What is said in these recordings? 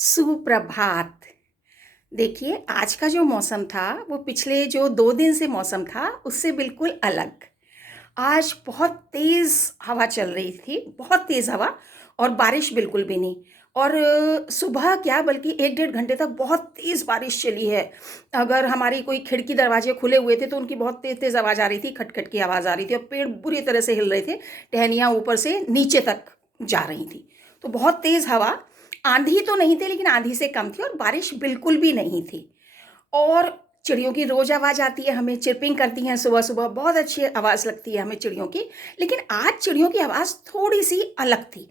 सुप्रभात। देखिए, आज का जो मौसम था वो पिछले जो 2 दिन से मौसम था उससे बिल्कुल अलग। आज बहुत तेज़ हवा चल रही थी, बहुत तेज़ हवा और बारिश बिल्कुल भी नहीं। और सुबह क्या बल्कि 1 डेढ़ घंटे तक बहुत तेज़ बारिश चली है। अगर हमारी कोई खिड़की दरवाजे खुले हुए थे तो उनकी बहुत तेज़-तेज़ आवाज़ आ रही थी, खट-खट की आवाज़ आ रही थी और पेड़ बुरी तरह से हिल रहे थे। टहनियाँ ऊपर से नीचे तक जा रही थी। तो बहुत तेज़ हवा, आंधी तो नहीं थी लेकिन आंधी से कम थी और बारिश बिल्कुल भी नहीं थी। और चिड़ियों की रोज़ आवाज़ आती है, हमें चिर्पिंग करती हैं सुबह-सुबह, बहुत अच्छी आवाज़ लगती है हमें चिड़ियों की। लेकिन आज चिड़ियों की आवाज़ थोड़ी-सी अलग थी।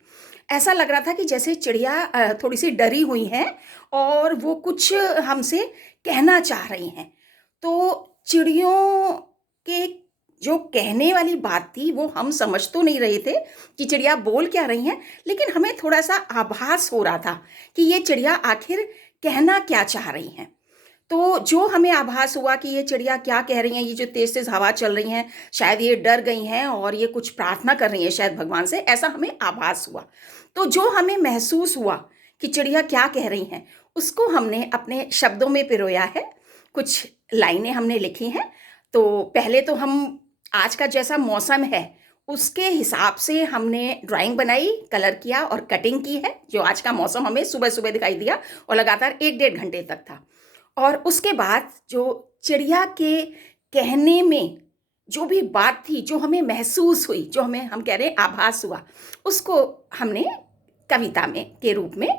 ऐसा लग रहा था कि जैसे चिड़िया थोड़ी-सी डरी हुई हैं और वो कुछ हमसे कहना चाह रही हैं। तो चिड़ियों के जो कहने वाली बात थी वो हम समझ तो नहीं रहे थे कि चिड़िया बोल क्या रही हैं, लेकिन हमें थोड़ा-सा आभास हो रहा था कि ये चिड़िया आखिर कहना क्या चाह रही हैं। तो जो हमें आभास हुआ कि ये चिड़िया क्या कह रही हैं, ये जो तेज़-तेज़ हवा चल रही हैं, शायद ये डर गई हैं और ये कुछ प्रार्थना कर रही हैं शायद भगवान से, ऐसा हमें आभास हुआ। तो जो हमें महसूस हुआ कि चिड़िया क्या कह रही हैं, उसको हमने अपने शब्दों में पिरोया है, कुछ लाइनें हमने लिखी हैं। तो पहले तो हम आज का जैसा मौसम है, उसके हिसाब से हमने ड्राइंग बनाई, कलर किया और कटिंग की है, जो आज का मौसम हमें सुबह-सुबह दिखाई दिया और लगातार 1 डेढ़ घंटे तक था। और उसके बाद जो चिड़िया के कहने में जो भी बात थी, जो हमें महसूस हुई, जो हमें हम कह रहे हैं आभास हुआ, उसको हमने कविता में के रूप में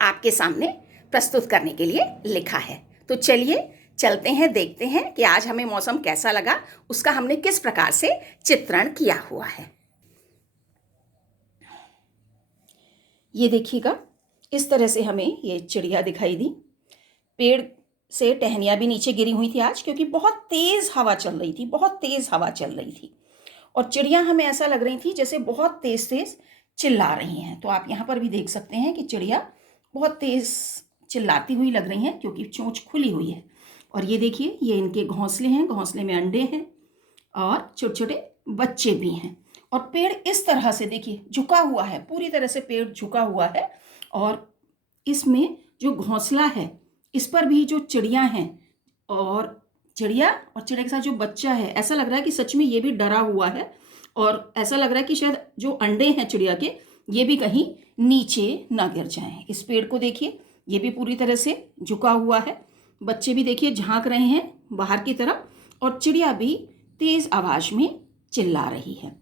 आपके सामने प्रस्तुत करने के लिए लिखा है। तो चलिए चलते हैं, देखते हैं कि आज हमें मौसम कैसा लगा, उसका हमने किस प्रकार से चित्रण किया हुआ है। ये देखिएगा, इस तरह से हमें ये चिड़िया दिखाई दी। पेड़ से टहनियाँ भी नीचे गिरी हुई थी आज, क्योंकि बहुत तेज़ हवा चल रही थी, बहुत तेज़ हवा चल रही थी। और चिड़िया हमें ऐसा लग रही थी जैसे बहुत तेज़-तेज़ चिल्ला रही हैं। तो आप यहाँ पर भी देख सकते हैं कि चिड़िया बहुत तेज़ चिल्लाती हुई लग रही हैं, क्योंकि चोंच खुली हुई है। और ये देखिए, ये इनके घोंसले हैं, घोंसले में अंडे हैं और छोटे-छोटे बच्चे भी हैं। और पेड़ इस तरह से देखिए झुका हुआ है, पूरी तरह से पेड़ झुका हुआ है। और इसमें जो घोंसला है, इस पर भी जो चिड़िया हैं और चिड़िया और चिड़िया के साथ जो बच्चा है, ऐसा लग रहा है कि सच में ये भी डरा हुआ है। और ऐसा लग रहा है कि शायद जो अंडे हैं चिड़िया के, ये भी कहीं नीचे ना गिर जाएं। इस पेड़ को देखिए, ये भी पूरी तरह से झुका हुआ है। बच्चे भी देखिए झांक रहे हैं बाहर की तरफ और चिड़िया भी तेज आवाज में चिल्ला रही है।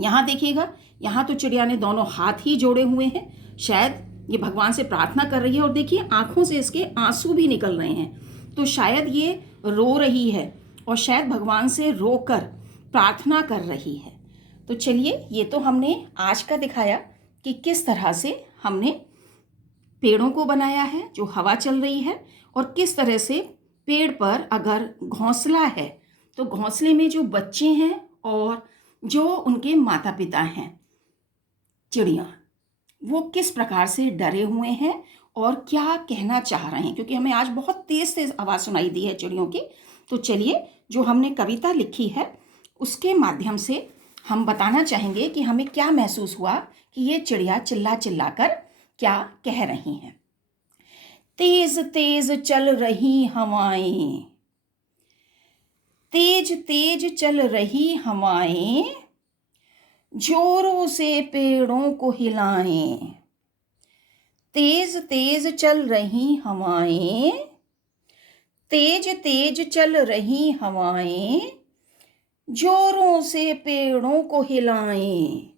यहाँ देखिएगा, यहाँ तो चिड़िया ने दोनों हाथ ही जोड़े हुए हैं, शायद ये भगवान से प्रार्थना कर रही है। और देखिए आंखों से इसके आंसू भी निकल रहे हैं, तो शायद ये रो रही है और शायद भगवान से रोकर प्रार्थना कर रही है। तो चलिए, ये तो हमने आज का दिखाया कि किस तरह से हमने पेड़ों को बनाया है, जो हवा चल रही है, और किस तरह से पेड़ पर अगर घोंसला है तो घोंसले में जो बच्चे हैं और जो उनके माता पिता हैं चिड़िया, वो किस प्रकार से डरे हुए हैं और क्या कहना चाह रहे हैं, क्योंकि हमें आज बहुत तेज तेज आवाज़ सुनाई दी है चिड़ियों की। तो चलिए, जो हमने कविता लिखी है उसके माध्यम से हम बताना चाहेंगे कि हमें क्या महसूस हुआ कि ये चिड़िया चिल्ला चिल्ला कर क्या कह रही हैं। तेज तेज चल रही हवाएं, तेज तेज चल रही हवाएं, जोरों से पेड़ों को हिलाएं। तेज तेज चल रही हवाएं, तेज तेज चल रही हवाएं, जोरों से पेड़ों को हिलाएं,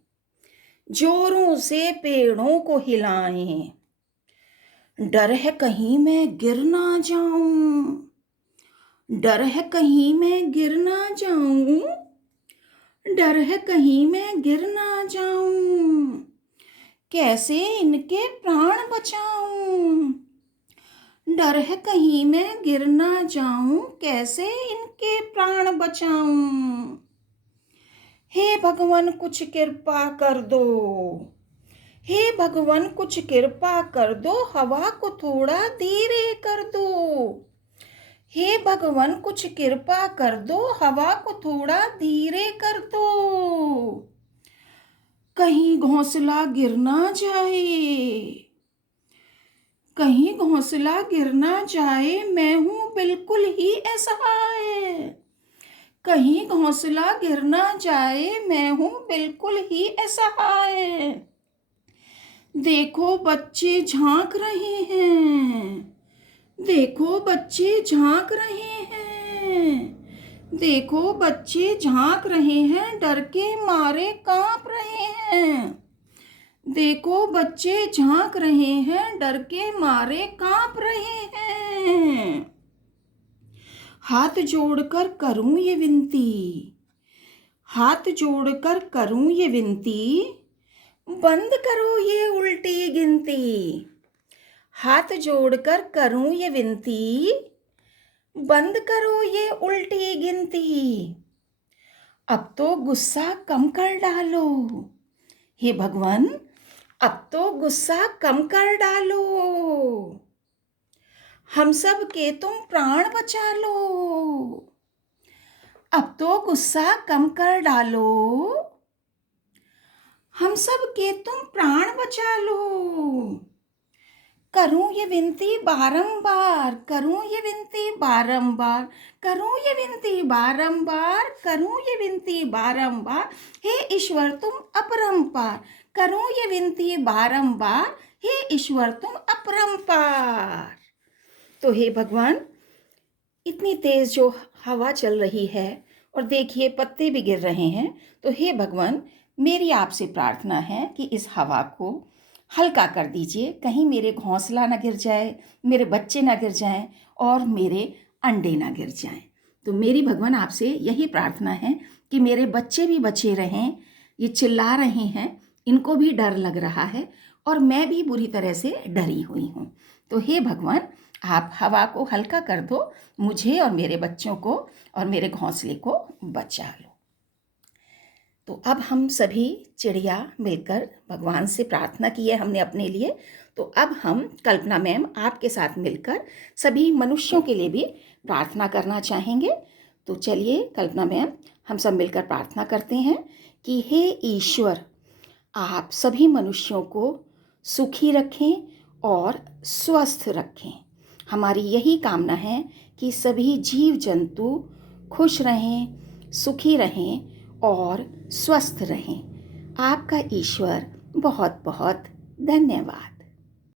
जोरों से पेड़ों को हिलाएं। डर है कहीं मैं गिर ना जाऊं, डर है कहीं मैं गिर ना जाऊं, डर है कहीं मैं गिर ना जाऊं, कैसे इनके प्राण बचाऊं। डर है कहीं मैं गिर ना जाऊं, कैसे इनके प्राण बचाऊं। हे भगवान कुछ कृपा कर दो, हे भगवान कुछ कृपा कर दो, हवा को थोड़ा धीरे कर दो। हे भगवान कुछ कृपा कर दो, हवा को थोड़ा धीरे कर दो, कहीं घोंसला गिर ना जाए, कहीं घोंसला गिर ना जाए, मैं हूँ बिल्कुल ही असहाय। कहीं घोंसला गिर ना जाए, मैं हूँ बिल्कुल ही असहाय। देखो बच्चे झांक रहे हैं, देखो बच्चे झांक रहे हैं, देखो बच्चे झांक रहे हैं, डर के मारे कांप रहे हैं। देखो बच्चे झांक रहे हैं, डर के मारे कांप रहे हैं। हाथ जोड़कर करूं ये विनती, हाथ जोड़कर करूं ये विनती, बंद करो ये उल्टी गिनती। हाथ जोड़कर करूं ये विनती, बंद करो ये उल्टी गिनती। अब तो गुस्सा कम कर डालो, हे भगवान, अब तो गुस्सा कम कर डालो। हम सब के तुम प्राण बचा लो। अब तो गुस्सा कम कर डालो, हम सब के तुम प्राण बचा लो। करूं ये विनती बारंबार, करूं ये विनती बारंबार, करूं ये विनती बारंबार, करूं ये विनती बारंबार। हे ईश्वर तुम अपरंपार, करूं ये विनती बारंबार, हे ईश्वर तुम अपरंपार। तो हे भगवान, इतनी तेज जो हवा चल रही है और देखिए पत्ते भी गिर रहे हैं, तो हे भगवान, मेरी आपसे प्रार्थना है कि इस हवा को हल्का कर दीजिए। कहीं मेरे घोंसला ना गिर जाए, मेरे बच्चे ना गिर जाएं और मेरे अंडे ना गिर जाएं। तो मेरी भगवान आपसे यही प्रार्थना है कि मेरे बच्चे भी बचे रहें। ये चिल्ला रहे हैं, इनको भी डर लग रहा है और मैं भी बुरी तरह से डरी हुई हूँ। तो हे भगवान, आप हवा को हल्का कर दो, मुझे और मेरे बच्चों को और मेरे घोंसले को बचा लो। तो अब हम सभी चिड़िया मिलकर भगवान से प्रार्थना की है हमने अपने लिए। तो अब हम कल्पना मैम आपके साथ मिलकर सभी मनुष्यों के लिए भी प्रार्थना करना चाहेंगे। तो चलिए कल्पना मैम, हम सब मिलकर प्रार्थना करते हैं कि हे ईश्वर, आप सभी मनुष्यों को सुखी रखें और स्वस्थ रखें। हमारी यही कामना है कि सभी जीव जंतु खुश रहें, सुखी रहें और स्वस्थ रहें। आपका ईश्वर बहुत बहुत धन्यवाद।